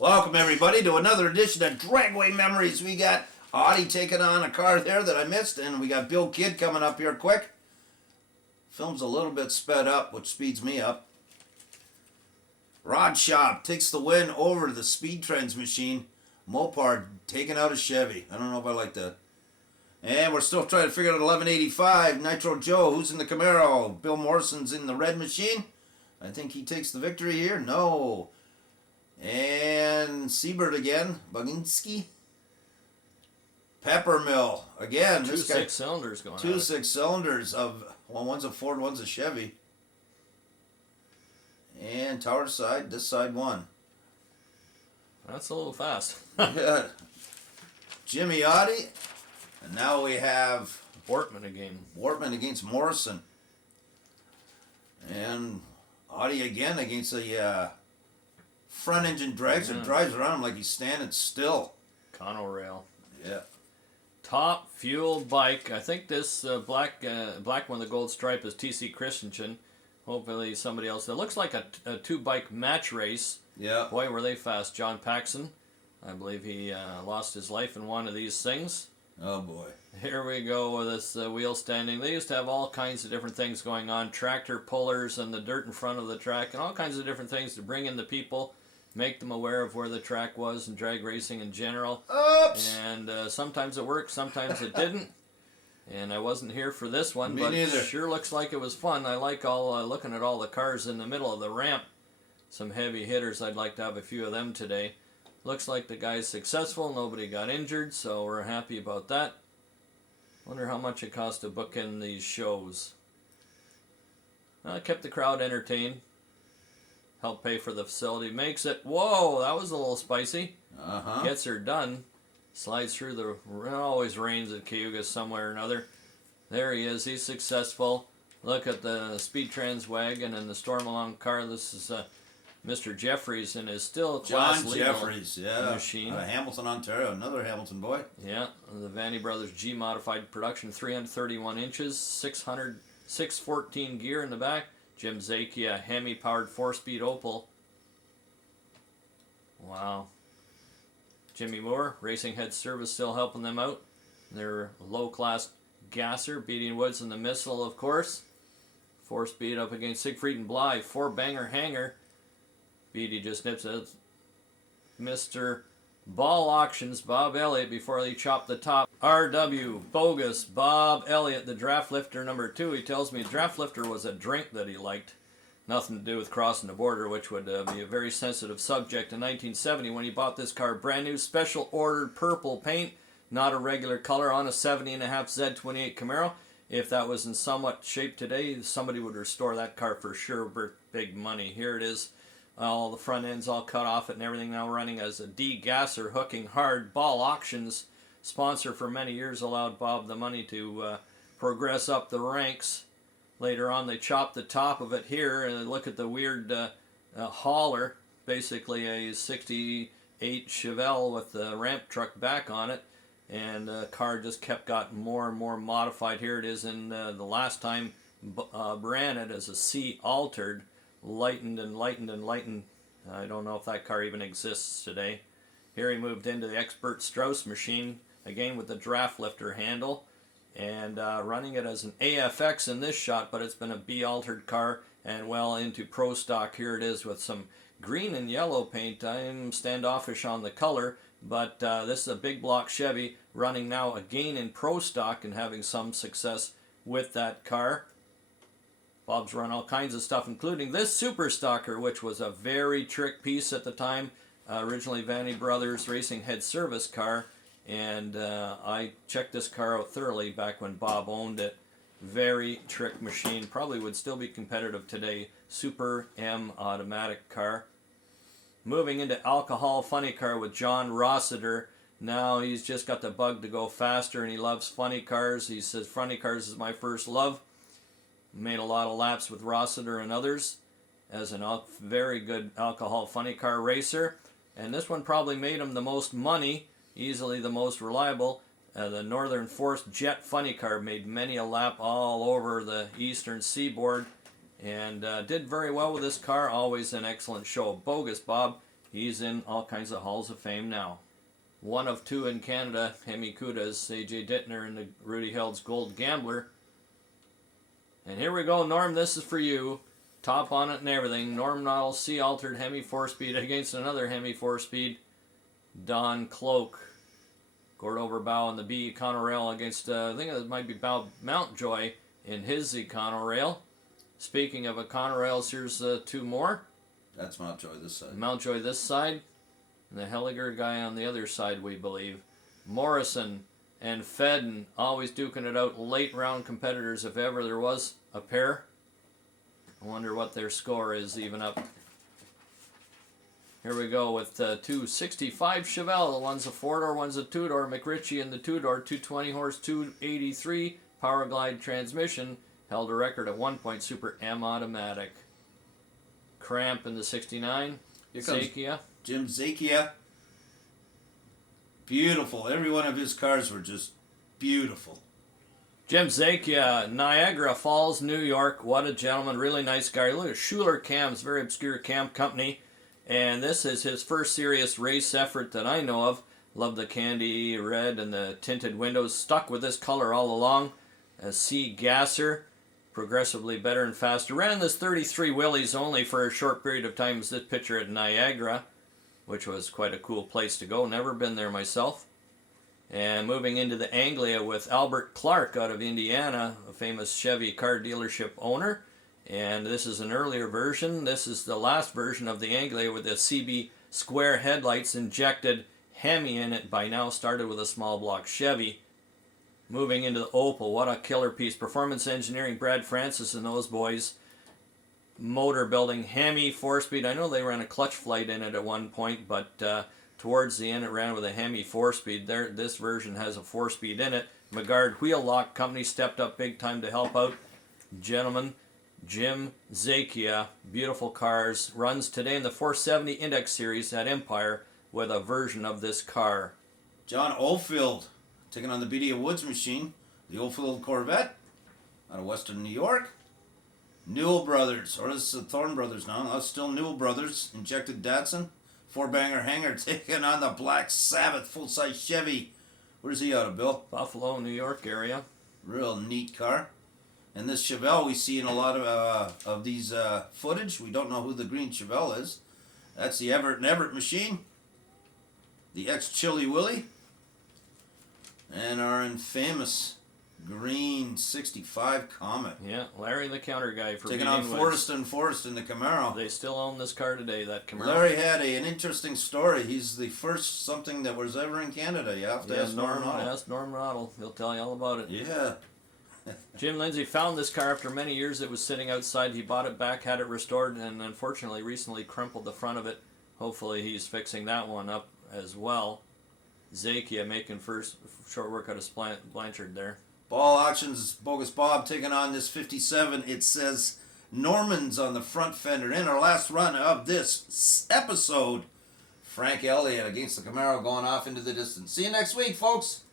Welcome everybody to another edition of Dragway Memories. We got Audie taking on a car there that I missed, and we got Bill Kidd coming up here quick. Film's a little bit sped up, which speeds me up. Rod Shop takes the win over the Speed Trends machine. Mopar taking out a Chevy. I don't know if I like that. And we're still trying to figure out 1185. Nitro Joe, who's in the Camaro? Bill Morrison's in the red machine. I think he takes the victory here. No. And Seabird again. Baginski. Peppermill again. Two this guy, 6 cylinders going on. Two 6 cylinders of, well, one's a Ford, one's a Chevy. And Tower side, this side one. That's a little fast. Yeah. Jimmy Audie. And now we have Bortman again. Wortman against Morrison. And Audie again against a front engine dragster. Yeah. Drives around him like he's standing still. Cono rail. Yeah. Top fuel bike. I think this black one with the gold stripe is TC Christensen. Hopefully somebody else. It looks like a 2-bike match race. Yeah. Boy, were they fast. John Paxson. I believe he lost his life in one of these things. Oh boy. Here we go with this wheel standing. They used to have all kinds of different things going on. Tractor pullers and the dirt in front of the track and all kinds of different things to bring in the people, make them aware of where the track was and drag racing in general. Oops! And sometimes it worked, sometimes it didn't. And I wasn't here for this one, Me but neither. it sure looks like it was fun. I like all looking at all the cars in the middle of the ramp. Some heavy hitters. I'd like to have a few of them today. Looks like the guy's successful. Nobody got injured, so we're happy about that. Wonder how much it costs to book in these shows. Well, kept the crowd entertained. Helped pay for the facility. Makes it. Whoa, that was a little spicy. Uh-huh. Gets her done. Slides through the. It always rains at Cayuga somewhere or another. There he is. He's successful. Look at the Speed Trans wagon and the Storm Along car. This is Mr. Jeffries and his still class John legal Jeffries, yeah. machine. Out of Hamilton, Ontario. Another Hamilton boy. Yeah, the Vanny Brothers G modified production, 331 inches, 614 gear in the back. Jim Zakia, Hemi powered 4-speed Opel. Wow. Jimmy Moore, Racing Head Service, still helping them out. Their low-class gasser, beating Woods in the Missile, of course. 4-speed up against Siegfried and Bly, 4-banger hanger. Beatty just nips it. Mr. Ball Auctions, Bob Elliott, before they chop the top. RW, bogus, Bob Elliott, the draft lifter number 2. He tells me draft lifter was a drink that he liked. Nothing to do with crossing the border, which would be a very sensitive subject. In 1970, when he bought this car, brand new, special ordered purple paint, not a regular color, on a 70.5 Z28 Camaro. If that was in somewhat shape today, somebody would restore that car for sure for big money. Here it is. All the front ends all cut off and everything, now running as a degasser, hooking hard. Ball Auctions, sponsor for many years, allowed Bob the money to progress up the ranks. Later on, they chopped the top of it here, and look at the weird hauler, basically a 68 Chevelle with the ramp truck back on it, and the car just got more and more modified. Here it is in the last time ran it as a C altered. Lightened and lightened and lightened. I don't know if that car even exists today. Here he moved into the Expert Strauss machine, again with the draft lifter handle, and running it as an AFX in this shot, but it's been a B-altered car and well into Pro Stock. Here it is with some green and yellow paint. I'm standoffish on the color, but this is a big block Chevy running now again in Pro Stock and having some success with that car. Bob's run all kinds of stuff, including this Super Stalker, which was a very trick piece at the time. Originally Vanny Brothers Racing Head Service car, and I checked this car out thoroughly back when Bob owned it. Very trick machine. Probably would still be competitive today. Super M automatic car. Moving into alcohol funny car with John Rossiter. Now he's just got the bug to go faster, and he loves funny cars. He says funny cars is my first love. Made a lot of laps with Rossiter and others as a very good alcohol funny car racer. And this one probably made him the most money, easily the most reliable. The Northern Force Jet funny car made many a lap all over the eastern seaboard and did very well with this car. Always an excellent show. Bogus Bob He's in all kinds of halls of fame now. One of two in Canada, Hemi Cuda's, A.J. Dittner, and the Rudy Held's Gold Gambler. And here we go, Norm, this is for you. Top on it and everything. Norm Noddle C-altered Hemi 4-speed against another Hemi 4-speed, Don Cloak. Gordover Bow and the B Econorail against, I think it might be Bow Mountjoy in his Econorail. Speaking of Econorails, here's two more. That's Mountjoy this side. Mountjoy this side. And the Helliger guy on the other side, we believe. Morrison and Fedden always duking it out. Late round competitors, if ever there was a pair. I wonder what their score is even up. Here we go with 265 Chevelle. One's a 4-door, one's a 2-door. McRitchie in the 2-door, 220 horse, 283 Power Glide transmission. Held a record at 1 Super M automatic. Cramp in the 69. Here comes Zakia. Jim Zakia. Beautiful. Every one of his cars were just beautiful. Jim Zakia, Niagara Falls, New York. What a gentleman. Really nice guy. Look at Schuler Cams, very obscure cam company. And this is his first serious race effort that I know of. Love the candy red and the tinted windows. Stuck with this color all along. A C Gasser. Progressively better and faster. Ran this 33 Willies only for a short period of time. As this picture at Niagara, which was quite a cool place to go. Never been there myself. And moving into the Anglia with Albert Clark out of Indiana, a famous Chevy car dealership owner. And this is an earlier version. This is the last version of the Anglia with the CB square headlights, injected Hemi in it. By now started with a small block Chevy. Moving into the Opal, what a killer piece. Performance Engineering, Brad Francis and those boys. Motor building, Hemi 4-speed. I know they ran a clutch flight in it at one point, but towards the end it ran with a Hemi 4-speed. This version has a 4-speed in it. Megard Wheel Lock Company stepped up big time to help out. Gentlemen, Jim Zakia, beautiful cars. Runs today in the 470 Index Series at Empire with a version of this car. John Oldfield taking on the BD Woods machine. The Oldfield Corvette out of Western New York. Newell Brothers, or this is the Thorne Brothers now. That's still Newell Brothers. Injected Datsun. 4-banger hanger taking on the Black Sabbath full-size Chevy. Where's he out of, Bill? Buffalo, New York area. Real neat car. And this Chevelle we see in a lot of these footage. We don't know who the green Chevelle is. That's the Everett and Everett machine. The ex-Chili Willie. And our infamous green 65 Comet. Yeah, Larry the counter guy for taking on Forrest and Forrest in the Camaro. They still own this car today, that Camaro. Larry had an interesting story. He's the first something that was ever in Canada. You have to ask Norm Noddle. Ask Norm Noddle. He'll tell you all about it. Yeah. Jim Lindsay found this car after many years. It was sitting outside. He bought it back, had it restored, and unfortunately recently crumpled the front of it. Hopefully he's fixing that one up as well. Zakia making first short work out of Blanchard there. Ball Auctions, Bogus Bob taking on this 57. It says Norman's on the front fender. In our last run of this episode, Frank Elliott against the Camaro going off into the distance. See you next week, folks.